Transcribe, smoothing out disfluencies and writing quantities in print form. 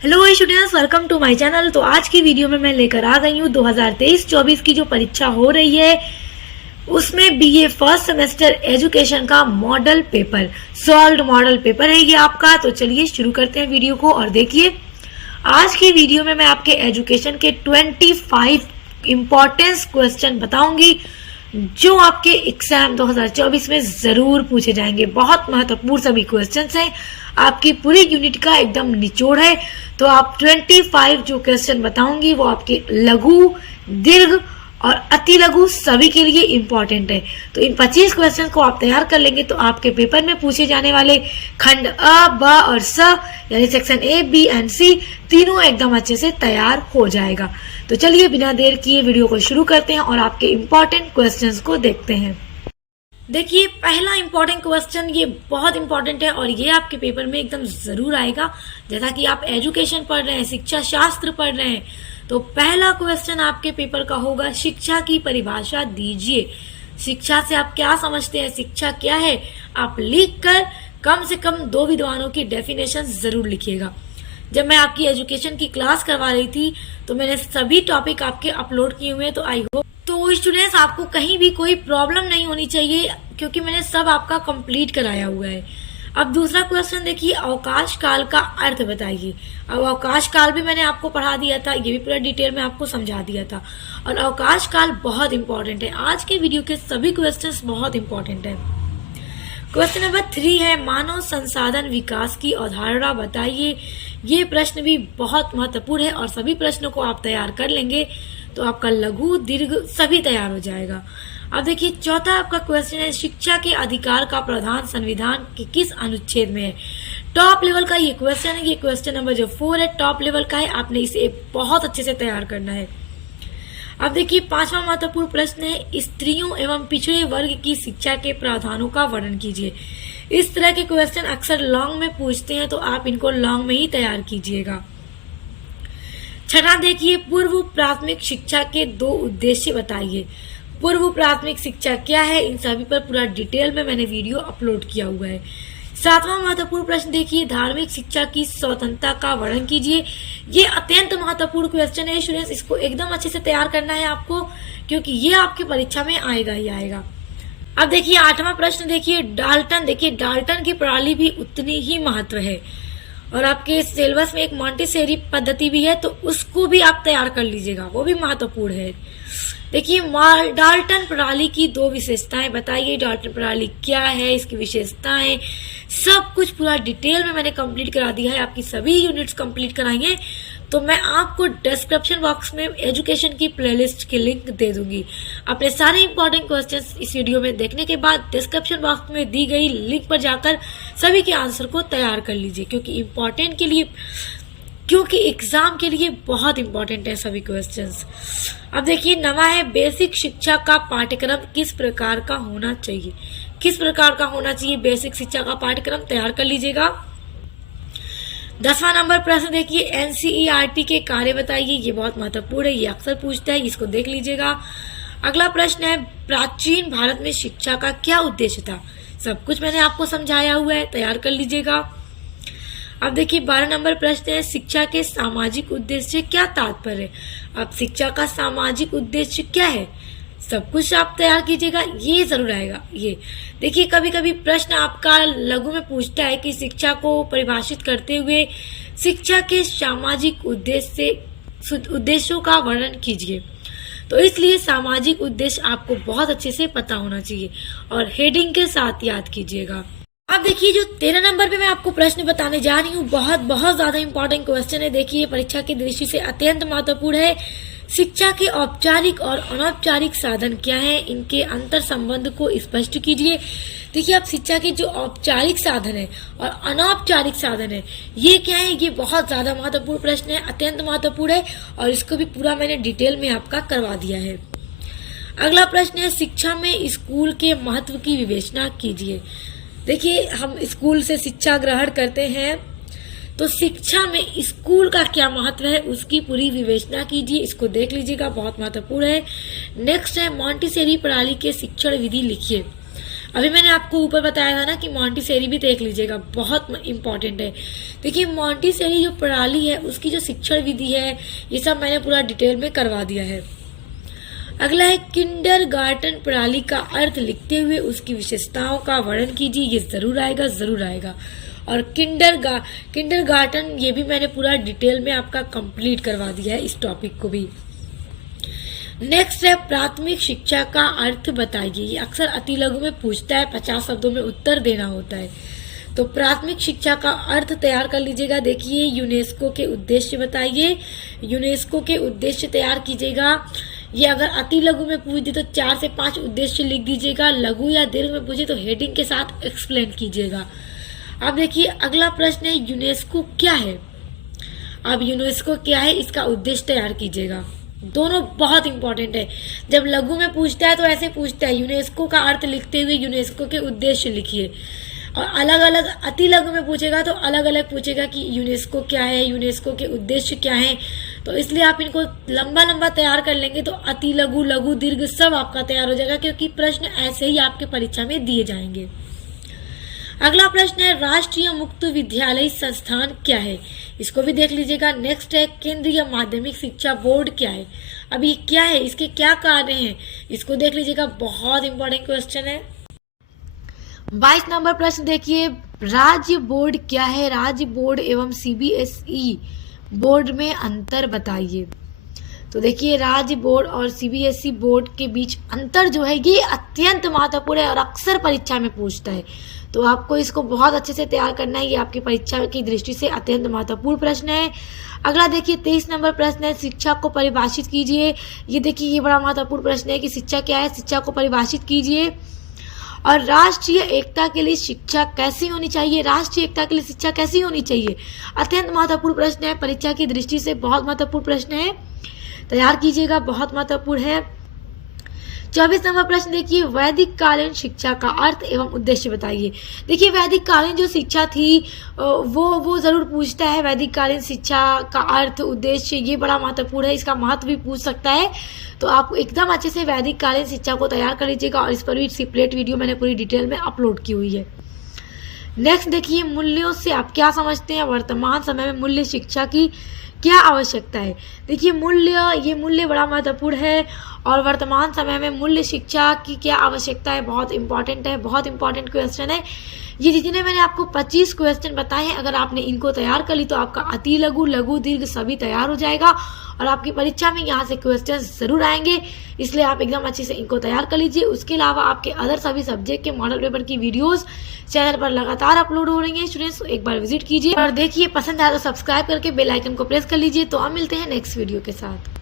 Hello students, welcome to my channel. तो आज की वीडियो में मैं लेकर आ गई हूँ 2023-24 की जो परीक्षा हो रही है उसमें बीए फर्स्ट सेमेस्टर एजुकेशन का model paper, solved model paper है ये आपका। तो चलिए शुरू करते हैं वीडियो को। और देखिए, आज की वीडियो में मैं आपके एजुकेशन के 25 इंपॉर्टेंस क्वेश्चन बताऊंगी जो आपके एग्जाम 2024 में जरूर पूछे जाएंगे। बहुत महत्वपूर्ण सभी क्वेश्चंस हैं, आपकी पूरी यूनिट का एकदम निचोड़ है। तो आप 25 जो क्वेश्चन बताऊंगी वो आपके लघु, दीर्घ और अति लघु सभी के लिए इम्पोर्टेंट है। तो इन 25 क्वेश्चन को आप तैयार कर लेंगे तो आपके पेपर में पूछे जाने वाले खंड अ, ब और स यानी सेक्शन ए, बी एंड सी तीनों एकदम अच्छे से तैयार हो जाएगा। तो चलिए बिना देर किए वीडियो को शुरू करते हैं और आपके इम्पोर्टेंट क्वेश्चंस को देखते हैं। देखिए, पहला इंपॉर्टेंट क्वेश्चन ये बहुत इंपॉर्टेंट है और ये आपके पेपर में एकदम जरूर आएगा। जैसा कि आप एजुकेशन पढ़ रहे हैं, शिक्षा शास्त्र पढ़ रहे हैं, तो पहला क्वेश्चन आपके पेपर का होगा, शिक्षा की परिभाषा दीजिए। शिक्षा से आप क्या समझते हैं, शिक्षा क्या है, आप लिख कर कम से कम 2 विद्वानों की डेफिनेशन जरूर लिखिएगा। जब मैं आपकी एजुकेशन की क्लास करवा रही थी तो मैंने सभी टॉपिक आपके अपलोड किए हुए हैं। तो आई होप तो स्टूडेंट्स आपको कहीं भी कोई प्रॉब्लम नहीं होनी चाहिए क्योंकि मैंने सब आपका कंप्लीट कराया हुआ है। अब दूसरा क्वेश्चन देखिए, अवकाश काल का अर्थ बताइए। अब अवकाश काल भी मैंने आपको पढ़ा दिया था, ये भी पूरा डिटेल में आपको समझा दिया था। और अवकाश काल बहुत इंपॉर्टेंट है, आज के वीडियो के सभी क्वेश्चंस बहुत इंपॉर्टेंट है। क्वेश्चन नंबर 3 है, मानव संसाधन विकास की अवधारणा बताइए। ये प्रश्न भी बहुत महत्वपूर्ण है और सभी प्रश्नों को आप तैयार कर लेंगे तो आपका लघु, दीर्घ सभी तैयार हो जाएगा। अब देखिए, चौथा आपका क्वेश्चन है, शिक्षा के अधिकार का प्रावधान संविधान के किस अनुच्छेद में है। टॉप लेवल का ये क्वेश्चन है, ये क्वेश्चन नंबर जो 4 है टॉप लेवल का है, आपने इसे बहुत अच्छे से तैयार करना है। अब देखिए, पांचवा महत्वपूर्ण प्रश्न है, स्त्रियों एवं पिछड़े वर्ग की शिक्षा के प्रावधानों का वर्णन कीजिए। इस तरह के क्वेश्चन अक्सर लॉन्ग में पूछते हैं तो आप इनको लॉन्ग में ही तैयार कीजिएगा। छठा देखिए, पूर्व प्राथमिक शिक्षा के 2 उद्देश्य बताइए। पूर्व प्राथमिक शिक्षा क्या है, इन सभी पर पूरा डिटेल में मैंने वीडियो अपलोड किया हुआ है। सातवां महत्वपूर्ण प्रश्न देखिए, धार्मिक शिक्षा की स्वतंत्रता का वर्णन कीजिए। ये अत्यंत महत्वपूर्ण क्वेश्चन है स्टूडेंट्स, इसको एकदम अच्छे से तैयार करना है आपको क्योंकि ये आपकी परीक्षा में आएगा ही आएगा। अब देखिए, आठवां प्रश्न देखिए, डाल्टन। देखिए, डाल्टन की प्रणाली भी उतनी ही महत्व है और आपके सिलेबस में एक मॉन्टेसेरी पद्धति भी है तो उसको भी आप तैयार कर लीजिएगा, वो भी महत्वपूर्ण है। देखिए, डाल्टन प्रणाली की 2 विशेषताएं बताइए। डाल्टन प्रणाली क्या है, इसकी विशेषताएं सब कुछ पूरा डिटेल में मैंने कंप्लीट करा दिया है, आपकी सभी यूनिट्स कंप्लीट कराएंगे। तो मैं आपको डिस्क्रिप्शन बॉक्स में एजुकेशन की प्लेलिस्ट की लिंक दे दूंगी। अपने सारे इंपॉर्टेंट क्वेश्चंस इस वीडियो में देखने के बाद डिस्क्रिप्शन बॉक्स में दी गई लिंक पर जाकर सभी के आंसर को तैयार कर लीजिए क्योंकि एग्जाम के लिए बहुत इंपॉर्टेंट है सभी क्वेश्चंस। अब देखिए, नवा है, बेसिक शिक्षा का पाठ्यक्रम किस प्रकार का होना चाहिए। किस प्रकार का होना चाहिए बेसिक शिक्षा का पाठ्यक्रम, तैयार कर लीजिएगा। 10वां नंबर प्रश्न देखिए, एनसीईआरटी के कार्य बताइए। ये बहुत महत्वपूर्ण है, ये अक्सर पूछता है, इसको देख लीजिएगा। अगला प्रश्न है, प्राचीन भारत में शिक्षा का क्या उद्देश्य था। सब कुछ मैंने आपको समझाया हुआ है, तैयार कर लीजिएगा। अब देखिए, 12 नंबर प्रश्न है, शिक्षा के सामाजिक उद्देश्य से क्या तात्पर्य है। अब शिक्षा का सामाजिक उद्देश्य क्या है, सब कुछ आप तैयार कीजिएगा, ये जरूर आएगा। ये देखिए, कभी कभी प्रश्न आपका लघु में पूछता है कि शिक्षा को परिभाषित करते हुए शिक्षा के सामाजिक उद्देश्यों का वर्णन कीजिए। तो इसलिए सामाजिक उद्देश्य आपको बहुत अच्छे से पता होना चाहिए और हेडिंग के साथ याद कीजिएगा। अब देखिए, जो 13 नंबर पे मैं आपको प्रश्न बताने जा रही हूँ, बहुत ज्यादा इंपॉर्टेंट क्वेश्चन है। देखिए, परीक्षा की दृष्टि से अत्यंत महत्वपूर्ण है। शिक्षा के औपचारिक और अनौपचारिक साधन क्या है, इनके अंतर संबंध को स्पष्ट कीजिए। देखिए, अब शिक्षा के जो औपचारिक साधन है और अनौपचारिक साधन है ये क्या है, ये बहुत ज्यादा महत्वपूर्ण प्रश्न है, अत्यंत महत्वपूर्ण है और इसको भी पूरा मैंने डिटेल में आपका करवा दिया है। अगला प्रश्न है, शिक्षा में स्कूल के महत्व की विवेचना कीजिए। देखिए, हम स्कूल से शिक्षा ग्रहण करते हैं तो शिक्षा में स्कूल का क्या महत्व है उसकी पूरी विवेचना कीजिए, इसको देख लीजिएगा, बहुत महत्वपूर्ण है। नेक्स्ट है, मॉन्टेसेरी प्रणाली के शिक्षण विधि लिखिए। अभी मैंने आपको ऊपर बताया था ना कि मॉन्टेसरी भी देख लीजिएगा, बहुत इंपॉर्टेंट है। देखिए मॉन्टेसरी जो प्रणाली है उसकी जो शिक्षण विधि है ये सब मैंने पूरा डिटेल में करवा दिया है। अगला है किंडरगार्टन प्रणाली का अर्थ लिखते हुए उसकी विशेषताओं का वर्णन कीजिए। ये जरूर आएगा, जरूर आएगा। और किंडरगार्टन ये भी मैंने पूरा डिटेल में आपका कंप्लीट करवा दिया है, इस टॉपिक को भी। नेक्स्ट है प्राथमिक शिक्षा का अर्थ बताइए। ये अक्सर अति लघु में पूछता है, 50 शब्दों में उत्तर देना होता है। तो प्राथमिक शिक्षा का अर्थ तैयार कर लीजिएगा। देखिए यूनेस्को के उद्देश्य बताइए, यूनेस्को के उद्देश्य तैयार कीजिएगा। ये अगर अति लघु में पूछ दे तो 4 से 5 उद्देश्य लिख दीजिएगा। लघु या दीर्घ में पूछे तो हेडिंग के साथ एक्सप्लेन कीजिएगा। अब देखिए अगला प्रश्न है यूनेस्को क्या है। अब यूनेस्को क्या है इसका उद्देश्य तैयार कीजिएगा। दोनों बहुत इंपॉर्टेंट है। जब लघु में पूछता है तो ऐसे पूछता है, यूनेस्को का अर्थ लिखते हुए यूनेस्को के उद्देश्य लिखिए। और अलग अलग अति लघु में पूछेगा तो अलग अलग पूछेगा कि यूनेस्को क्या है, यूनेस्को के उद्देश्य क्या है। तो इसलिए आप इनको लंबा लंबा तैयार कर लेंगे तो अति लघु, लघु, दीर्घ सब आपका तैयार हो जाएगा, क्योंकि प्रश्न ऐसे ही आपके परीक्षा में दिए जाएंगे। अगला प्रश्न है राष्ट्रीय मुक्त विद्यालय संस्थान क्या है। इसको भी देख लीजिएगा। नेक्स्ट है केंद्रीय माध्यमिक शिक्षा बोर्ड क्या है। अब ये क्या है, इसके क्या कार्य हैं, इसको देख लीजिएगा। बहुत इंपॉर्टेंट क्वेश्चन है। 22 नंबर प्रश्न देखिए, राज्य बोर्ड क्या है। राज्य बोर्ड एवं सीबीएसई बोर्ड में अंतर बताइए। तो देखिए राज्य बोर्ड और सीबीएसई बोर्ड के बीच अंतर जो है ये अत्यंत महत्वपूर्ण है और अक्सर परीक्षा में पूछता है। तो आपको इसको बहुत अच्छे से तैयार करना है, ये आपकी परीक्षा की दृष्टि से अत्यंत महत्वपूर्ण प्रश्न है। अगला देखिए 23 नंबर प्रश्न है शिक्षा को परिभाषित कीजिए। ये देखिए ये बड़ा महत्वपूर्ण प्रश्न है कि शिक्षा क्या है, शिक्षा को परिभाषित कीजिए। और राष्ट्रीय एकता के लिए शिक्षा कैसी होनी चाहिए, राष्ट्रीय एकता के लिए शिक्षा कैसी होनी चाहिए, अत्यंत महत्वपूर्ण प्रश्न है, परीक्षा की दृष्टि से बहुत महत्वपूर्ण प्रश्न है, तैयार कीजिएगा, बहुत महत्वपूर्ण है। 24 नंबर प्रश्न देखिए, वैदिक कालीन शिक्षा का अर्थ एवं उद्देश्य बताइए। देखिए वैदिक कालीन जो शिक्षा थी वो जरूर पूछता है। वैदिक कालीन शिक्षा का अर्थ, उद्देश्य ये बड़ा महत्वपूर्ण है, इसका महत्व भी पूछ सकता है। तो आप एकदम अच्छे से वैदिक कालीन शिक्षा को तैयार कर लीजिएगा और इस पर भी सेपरेट वीडियो मैंने पूरी डिटेल में अपलोड की हुई है। नेक्स्ट देखिए मूल्यों से आप क्या समझते हैं, वर्तमान समय में मूल्य शिक्षा की क्या आवश्यकता है। देखिए ये मूल्य बड़ा महत्वपूर्ण है और वर्तमान समय में मूल्य शिक्षा की क्या आवश्यकता है, बहुत इंपॉर्टेंट है, बहुत इंपॉर्टेंट क्वेश्चन है। ये जितने मैंने आपको 25 क्वेश्चन बताए हैं, अगर आपने इनको तैयार कर ली तो आपका अति लघु, लघु, दीर्घ सभी तैयार हो जाएगा और आपकी परीक्षा में यहाँ से क्वेश्चन जरूर आएंगे। इसलिए आप एकदम अच्छे से इनको तैयार कर लीजिए। उसके अलावा आपके अदर सभी सब्जेक्ट के मॉडल पेपर की वीडियोस चैनल पर लगातार अपलोड हो रही हैं। स्टूडेंट्स एक बार विजिट कीजिए और देखिए, पसंद आया तो सब्सक्राइब करके बेल आइकन को प्रेस कर लीजिए। तो अब मिलते हैं नेक्स्ट वीडियो के साथ।